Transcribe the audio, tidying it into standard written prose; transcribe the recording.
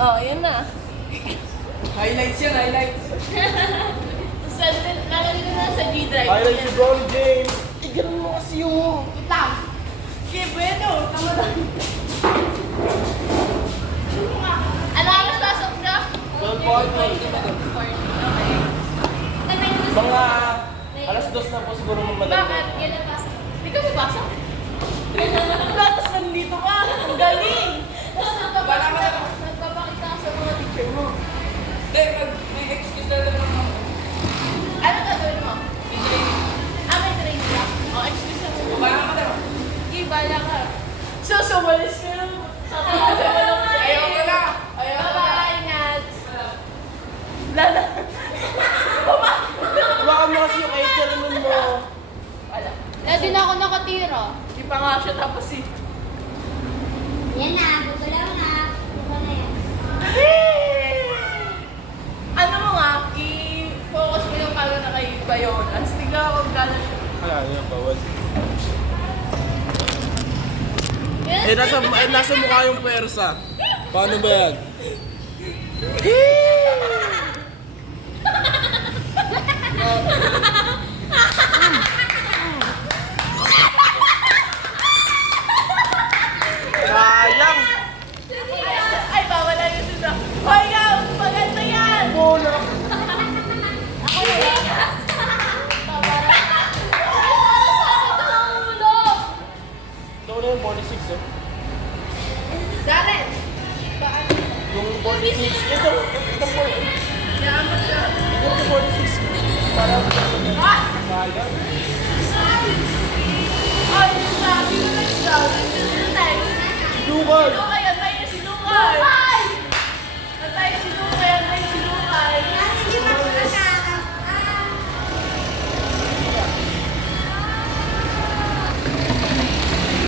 Oh, yun na. Highlights yan, highlights. Lalagay ko na sa G-Drive. Highlights si Bron James. Ganun mo kasi yung... Lang. Okay, bueno. Tama lang. Ano oras pasok ka? 12:40. Okay. Mga alas 2 na po siguro mamadali. Bakit? Kailan pasok? Hindi ka papasok? Tapos nandito ka. Ang galing. Tapos nagpapakita ka sa mga teacher mo. Hindi, may excuse na lang ako. Ano gagawin mo? May train ka. Oh, excuse na mo. Bala ka na. Okay, bala ka. So, sumalis ka lang. Ayaw ko na. Ayaw ko na. Bye-bye, Nats. Lala. Baka mo kasi yung kahit mo. Wala. Din ako nakatira. Hindi pa nga siya tapos eh. Yan na, gugulaw na. Gugulaw na yan. Ano mo nga, i-focus mo yung kalo na kay Bayonas. Tignan ako kung gano'n siya. Wala, yun, bawal. Yes, Nasa mukha yung pwersa. Paano ba yan? Sayang! Ay, bawal na yun sila. Hoy, ikaw! Maganda yan! Bola! Ako na yan. Ito na yung 46 eh. Darren! Yung 46. Ito 46. Yaman siya. Yung 46. Parang Ah! sayang. Ay, yung sabi ko na siya. Nandito tayo. Dugal! Okay,